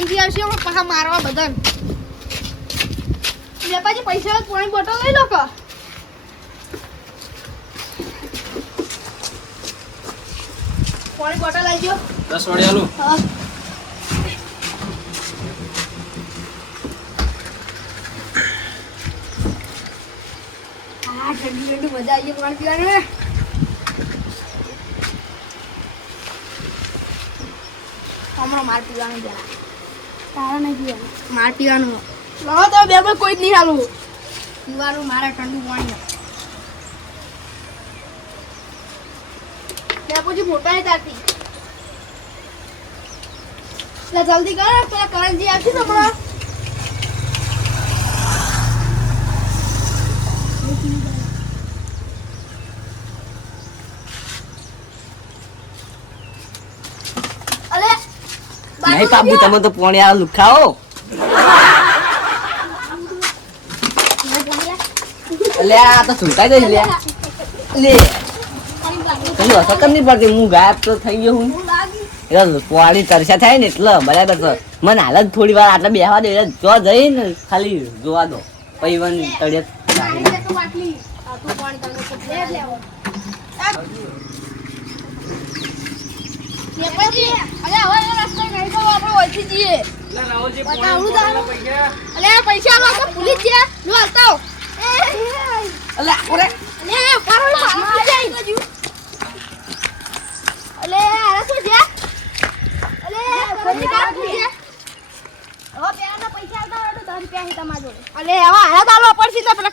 કરંજી આવશે પાછા મારવા બધાને. વેપારી પૈસા પાણી બોટલ લઈ લો કા. પાણી બોટલ લઈ જો 10 વાળી આલું. હા ઠંડી ઠંડી મજા આવી પાણી પીવાની. હમણાં માર પીવાનું જરા તારા નહીં પીવાનું માર પીવાનું લાવો તો બે માં કોઈ જ નહીં હાલું પીવાનું મારે ઠંડુ પાણી બે પછી મોટા નહીં તારતી એટલે જલ્દી કર પેલા કરંજી આવશે તો હમણાં નહીં બાબુ તમે તો પોણી આ લુખાઓ લે આ તો સુલતાઈ દઈ લે લે કઈ અસર નહીં પડતી હું ગાયબ તો થઈ ગયો હું એટલે પોણી તરસા થાય ને એટલે બરાબર છે મને હાલ જ થોડી વાર આટલા બેહવા દે જો જઈને ખાલી જોવા દો પૈવન તળિયે પૈસા ભૂલી જ ગયા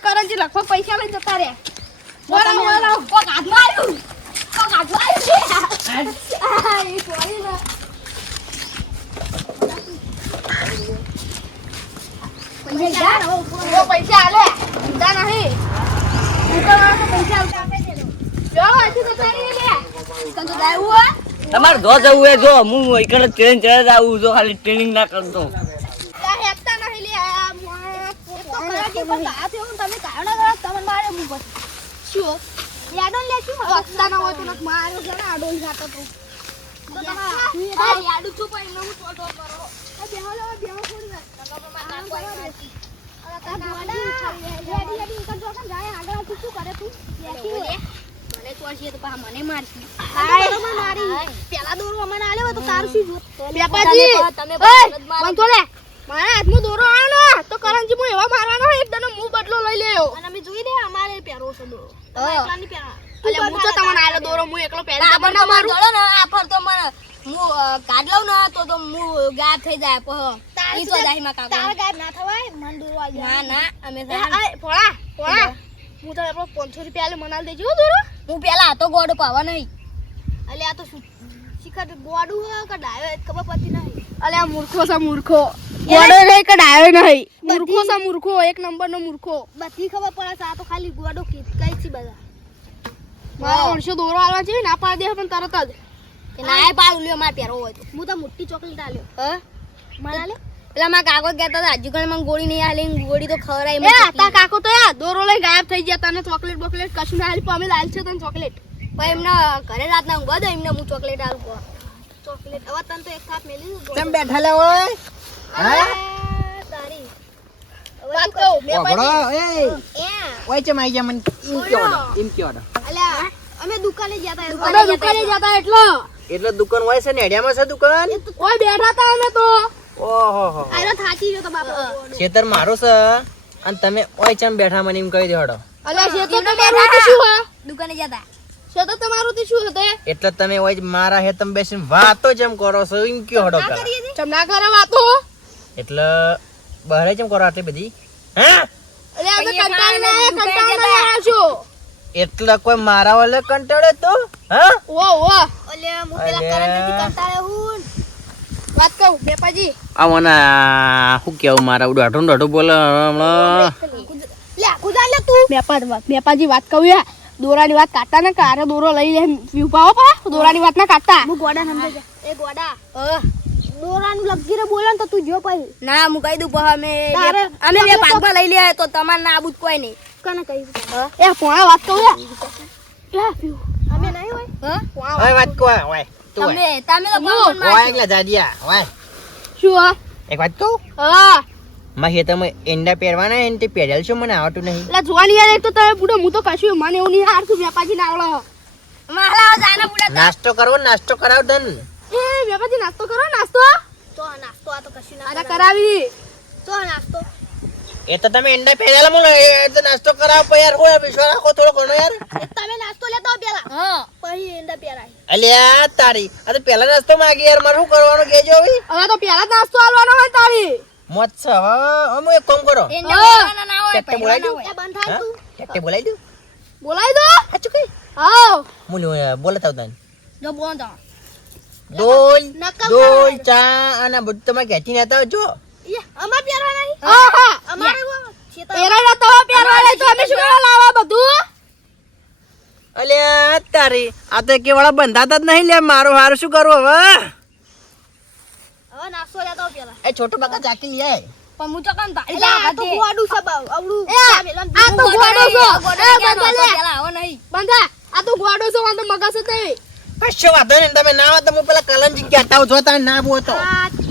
કરંજી લખો પૈસા લઈ જતા રે પૈસા આલે ચિંતા નહીં તમારે જો જવું હોય જો હું એકડે ટ્રેન ચડે આવું જો ખાલી ટ્રેનિંગ ના કરતો મને મારતી પેલા દોરો મને આલ્યો તો તારું શું મારા હાથમાં દોરો આવ્યો ને તો કરંજી હું એવા મારવાનો એકદમ હું બદલો લઈ લેયો અને અમે જોઈ દે અમારે પહેરો છે દોરો એકલાની પહેરા એટલે હું તો તમને આલ્યો દોરો હું એકલો પહેરી દે મને મારું દોરો ને આ પર તો મને હું કાઢ લઉં ને તો હું ગાયબ થઈ જાય ઈ તો દાહીમાં કાકો તાર ગાયબ ના થવાય મન દોરો આવી ના ના અમે પોળા પોળા હું તો આપણો 500 રૂપિયા લે મનાલ દેજો દોરો હું પેલા તો ગોડો પાવા નહીં અલે આ તો શિખર ગોડું હે કે ડાયો ખબર પતી નહીં અલે આ મૂર્ખો છે મૂર્ખો ગોડો નહીં કે ડાયો નહીં મૂર્ખો છે મૂર્ખો એક નંબરનો મૂર્ખો બધી ખબર પડે છે આ તો ખાલી ગોડો કઈ છે બધા મારો 500 દોરો આલવા છે ના પાડ દે પણ તરત જ કે નાય પાડ લ્યો માર પહેરો હોય તો હું તો મોટી ચોકલેટ આલ્યો હ મને આલ્યો પેલા મારા કાકો કહેતા હતા હજુ કઈ મને ગોળી નહીં આલી ગોળી તો ખવરાઈ મે તા કાકો તો યાર દોરો લઈ ગાયબ થઈ ગયા તને ચોકલેટ બોકલેટ કશું ના આલી પણ અમે લાલ છે તને ચોકલેટ પણ એમના ઘરે રાતના ઊંઘવા દે એમને હું ચોકલેટ આલું કો ચોકલેટ હવે તને તો એક થાપ મેલી કેમ બેઠા લે ઓય હા તારી વાત કહો મે ઓબડો એ ઓય ચમ આઈ જા મને એમ કયો અલ્યા અમે દુકાને ગયા હતા એટલે દુકાન હોય છે ને હેડિયામાં છે દુકાન ઓય બેઠા હતા અમે તો ઓહો આરો થાકી ગયો તો બાપા ખેતર મારો છે અને તમે ઓય ચમ બેઠા મને એમ કહી દેડો અલ્યા શેતો તમારું તો શું હા દુકાને ગયા શેતો તમારું તો શું હતો એટલે તમે ઓય મારા હે તમે બેસીને વાતો જેમ કરો છો એમ કયો હડો કર ચમ ના કરે વાતો એટલે બહાર જેમ કરો આટલી બધી હા અલ્યા અમે કંટાળે આવજો એટલે કોઈ મારા વાલે કંટાળે તો હા ઓ અલ્યા હું પેલા કરંટથી કંટાળે હું વાત કહું બેપાજી આ મને હું કેવું મારા ઉડાઠો ડઢો બોલે હમણાં લે કુદા લે તું બેપાજી વાત કહું યા દોરાની વાત કાઢતા ને કારે દોરો લઈ લે વિપાવો પા દોરાની વાત ના કાઢતા હું ગોડા સમજે એ ગોડા દોરાનું લગીરે બોલે ને તો તું જો પછી ના હું કહી દઉં પા અમે બે ભાગમાં લઈ લે તો તમાર ના આબુત કોઈ નહીં કને કહી એ પોણા વાત કહું યા અમે નહીં હોય ઓય વાત કો ઓય તમે તો ઓય એકલા જાડિયા ઓય શું એક વાત કહું હા મારે તમે એંડા પહેરવાના એને તે પહેરેલ છો મને આવડતું નહીં એટલે જોવાની યાર એક તો તમે બુડો હું તો કશું મને એવું નહીં હારતું વેપાજી ના આવડો માલા જાના બુડા નાસ્તો કરવો નાસ્તો કરાવ દન એ વેપાજી નાસ્તો કરો નાસ્તો તો નાસ્તો આ તો કશું ના કરાવી તો નાસ્તો એ તો તમે એંડા પહેરેલા મને એ તો નાસ્તો કરાવ પણ યાર હોય વિશ્વાસ રાખો થોડો ઘણો યાર તમે નાસ્તો લેતો પેલા હા પછી એંડા પહેરાય અલ્યા તારી આ તો પહેલા નાસ્તો માંગી યાર મારે શું કરવાનું કેજો હવે હવે તો પેલા જ નાસ્તો આલવાનો હોય તારી મોત છે હવે અમે એક કામ કરો એંડા પહેરાના ના હોય ટેક્ટે બોલાઈ દઉં એ બંધ થાય તું ટેક્ટે બોલાઈ દઉં બોલાઈ દો સાચું કઈ હા મુલો બોલતા હતા જો બોંધા ડોલ નકલ ડોલ ચા અને બધું તમે ઘેટી નતા જો અમાર પહેરવા નહીં હા હા અમારે પહેરાના તો પહેરવા તો અમે શું કરવા લાવવા બધું અલ્યા તારી આ તો કેવાળા બંધાતા જ નહીં લે મારું હારું શું કરું હવે હવે નાસ્તો લેતો પેલા એ છોટો બકા ચાકી લઈ આય પણ હું તો કામ તારી આ તો ગોડું છે બાવ આવડું આ તો ગોડો છે એ બંધા લે પેલા આવો નહીં બંધા આ તો ગોડો છે વાંધો મગસ જ નહીં કશો વાંધો નહીં તમે ના આવો તો હું પેલા કલંજી કહેતા હું જોતા ના બોતો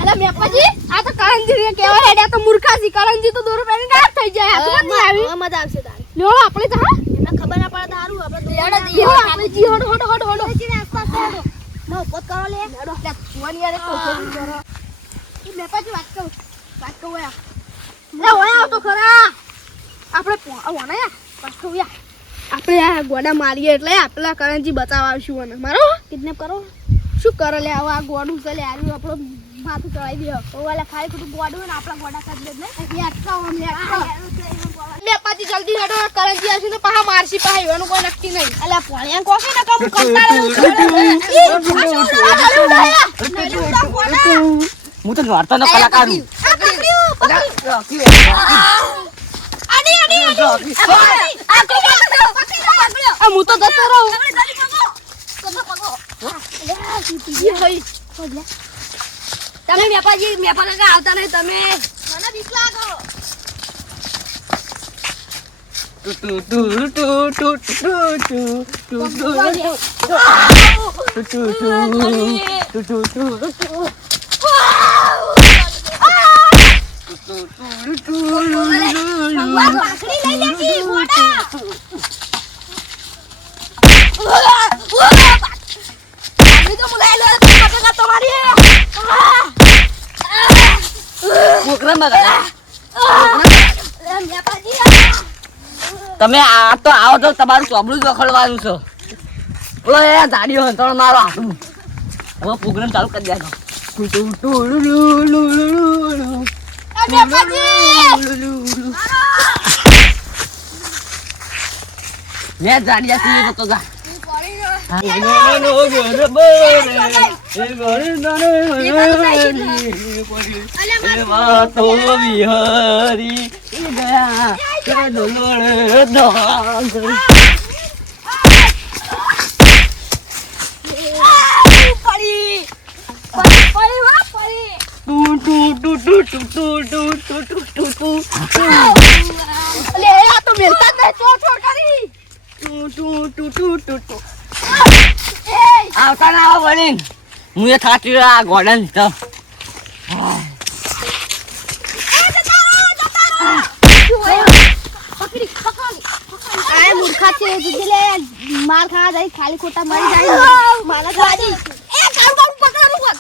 અલે મેપાજી આ તો કરંજી ને કેવા હેડ્યા તો મૂર્ખાસી કરંજી તો દોરો પેન ગાયબ થઈ જાય આ તો નહીં આવી મજા આવશે તારી લ્યો આપણે તો હા એમને ખબર ના પડે તારું આપણે લેડો દી આપણે જી હડો હડો હડો હડો આસપાસ હડો નો પોત કરો લે હેડો લે સુવાની યાર કો કરો મેપાજી વાત કહું ઓયા લે ઓયા આવ તો ખરા આપણે ઓના યાર વાત કહું યાર આપણે આ ગોડા મારીએ એટલે આપલા કરંજી બચાવ આવશું અને મારો કિડનેપ કરો શું કરો લે આ ગોડું છે લે આવ્યું આપણો માથું ચડાવી દે ઓવાલે ખાલી ખોટું ગોડું ને આપણા ગોડા કાઢ દે ને એ અટકાવ અમને અટકાવ લે પાછી જલ્દી હેડો કરંજી આવશે તો પાહા મારસી પાહા એવાનું કોઈ નક્કી નહીં અલે પોણિયા કોકે ને કામ કંટાળો હું તો વાર્તાનો કલાકાર છું હું તો જતો રહું તમે મેપાજી મેપા કાકા આવતા નહીં તમે મને બીક લાગો તમે આ તો આવો તો તમારું ચોબડું જ વખડવાનું છે બોલો એ ગાડીઓ હંતણ મારો હાથું હવે પ્રોગ્રામ ચાલુ કરી દેવાનો મેં ગાડીયા થી તો જા આવતા ના આવો બની હું એ થાકી આ ગોડન લીધો માર ખાવા જાય ખાલી ખોટા મરી જાય મારા ખાજી એ કાળું કાળું પકડવાનું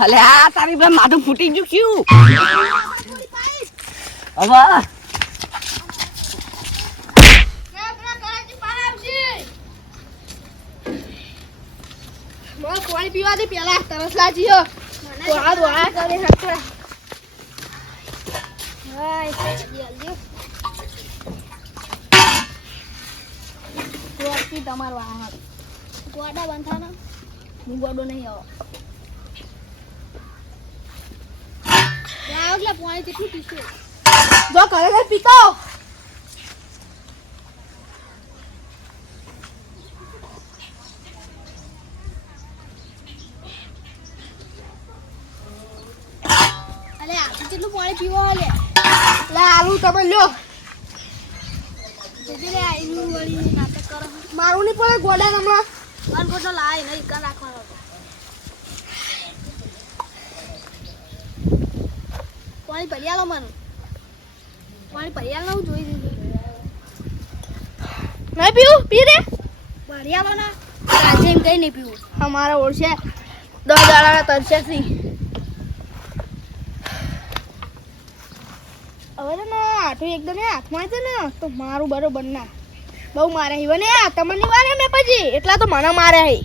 અલે આ તારી બે માથું ફૂટી ગયું ક્યું હવે પાણી પીવા દે પેલા તરસ લાગી હો દોડા દોડા કરે હકરા હાય જલ્દી ગોડથી તમારો આ ગોડા બંધાના હું ગોડો નહીં આવો એટલે પાણી કેટલું પીશું જો કરે પીતો કેટલું પાણી પીવો લે લે આલુ તમે લ્યો એટલે આઈનું વળી નાટક કરો મારું ની પડે ગોડા હમણાં માર ગોડો લાય નહીં કા રાખવાનો પાણી ભરી આલો મને પાણી ભરી આલો હું જોઈ દીધું નહીં પીવું પી રે ભરી આલો ના આજે એમ કઈ નહીં પીવું અમારા ઓળશે 10 દાડાના તરસ્યાથી હવે ને આઠું એકદમ હાથમાં છે ને તો મારું બરોબર ના બહુ મારે હી ને તમને મારે મેં પછી એટલા તો મને મારે હી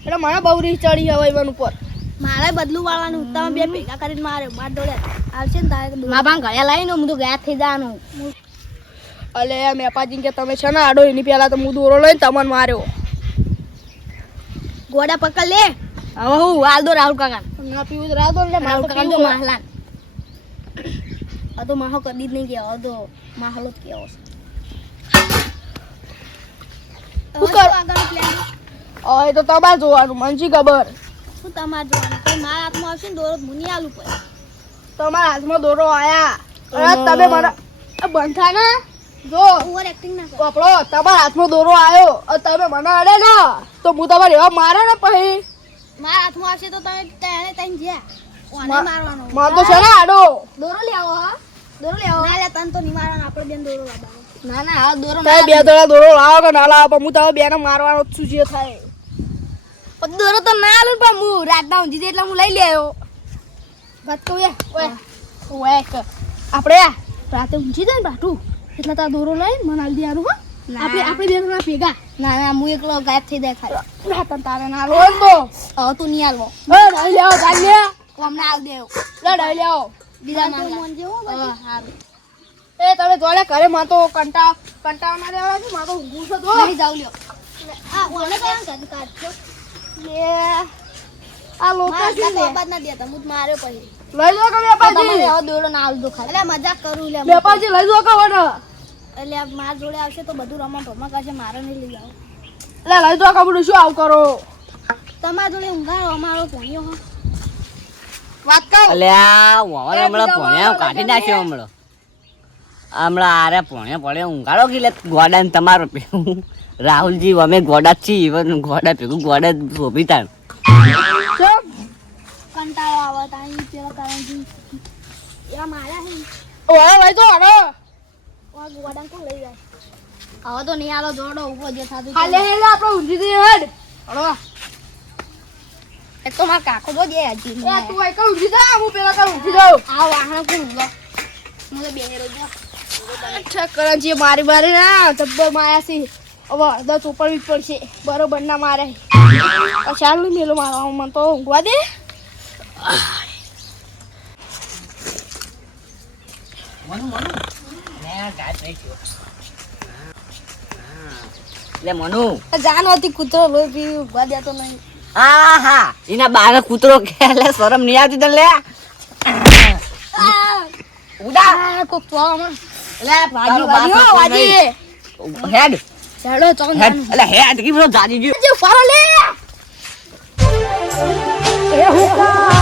એટલે મને બહુ રીસ ચડી હવે ઈવન ઉપર મારે બદલું વાળવાનું તમે બે ભેગા કરીને મારે માર દોડે આવશે ને તારે મા ભાંગ ઘડિયા લાવીને હું તો ગયા થઈ જવાનું અલે મેપાજી કે તમે છે ને આડો એની પહેલા તો હું દોરો લઈને તમને માર્યો ગોડા પકડ લે હવે હું હાલ દો રાહુલ કાકા ના પીવું રાહ દો એટલે મારું કાકા જો મહલાન આ તો માહો કદી જ નહીં ગયા તો માહલો જ કેવો છે શું કર આગળ પ્લાન ઓય તો તમાર જોવાનું મનજી ખબર શું તમાર જોવાનું તો મારા હાથમાં આવશે ને દોરો મુની આલુ પડે તમારા હાથમાં દોરો આયા અરે તમે મારા બંધા ને જો ઓવર એક્ટિંગ ના કરો આપણો તમારા હાથમાં દોરો આયો અને તમે મને અડે ને તો હું તમારે એવા મારે ને પછી મારા હાથમાં આવશે તો તમે તેને તઈને જ્યા ઓને મારવાનો માર તો છે ને આડો દોરો લે આવો હા દોરો લે આવો ના લે તન તો ની મારવાનો આપણે બેન દોરો લાવવાનો ના ના આ દોરો ના બે દોરા દોરો લાવો કે ના લાવો પણ હું તમે બેને મારવાનો છું જે થાય પણ દોરો તો ના આલું પણ હું રાતના ઊંઘી એટલે હું લઈ લે આવ્યો વાત કહું ઓએ આપણે રાતે ઊંઘી જાય ને બાટું એટલે તાર દોરો લઈ મને આલી દેવાનું હો આપણે બે જણા ભેગા ના ના હું એકલો ગાયબ થઈ જાય ખાલી રાતન તારે ના આલો તો હવે તું નહીં આલવો લઈ લેવો ગાડી લે અમને આલ દેવો લડાઈ લેવો બીજા નામ મન જેવો હા એ તમે જોડે ઘરે માં તો કંટાળ ના દેવા છે માં તો ઊંઘું છે તો નહીં જાવ લ્યો આ ઓને કેમ કાઢ કાઢજો લે આ લોકો છે ને બાદ ના દેતા હું માર્યો પછી લઈ લો કે વેપાજી હવે દોડો ના આલ દો ખાલી એટલે મજાક કરું લે વેપાજી લઈ લો કે વડો એટલે માર જોડે આવશે તો બધું રમણ ભમા કરશે મારે નહીં લઈ આવો એટલે લઈ દો કબડું શું આવ કરો તમારા જોડે ઊંઘાડો અમારો ભણ્યો હો વાત કહો અલ્યા વવાલ હમણાં ભણ્યા કાઢી નાખ્યો હમણાં આરે ભણ્યા પડે ઊંઘાડો કે લે ગોડા ને તમારો પેલું રાહુલજી અમે ગોડા જ છીએ ઇવન ગોડા ભેગું ગોડા શોભી તાણ કંટાળો આવે તાઈ પેલા કારણજી એ માર્યા હે ઓય લઈ જો અરે વા ગોડા કો લઈ જાય હવે તો નહીં આલો જોડો ઉભો જે થાતું હાલે હેલે આપણે ઊંધી દે હેડ હળો એક તો માર કાકો જો જે હજી એ તું એક ઊંધી જા હું પેલા કા ઊંધી જાઉં આ વાહણ કો ઊંધો હું તો બેહેરો જો અચ્છા કરંજી મારી ના જબ્બર માયા સી હવે 10 ઉપર વીક પડશે બરોબર ના મારે ચાલુ મેલો મારવા મન તો ઊંઘવા દે લે મનુ જાન હતી કૂતરો લોહી પી ઊંઘવા દેતો નહીં હા હા એના બાર કૂતરો કે લે શરમ નહીં આવતી તને લે ઉડા કોક તો આમાં લે વાજી હેડ ચાલો ચોક હેડ એટલે હેડ કે બરો જાજી ગયો જે ફારો લે એ હુકા